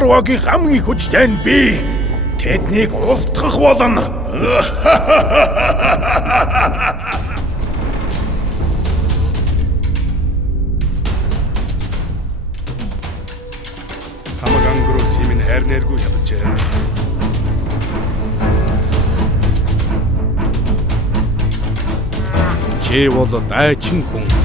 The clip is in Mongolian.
Арвагийн хамгийн хүчтэй нь би. Тэднийг устгах болно. Хамаг ангөрөөс юм хайр нэргүй ядчээ. Чи бол дайчин хүн.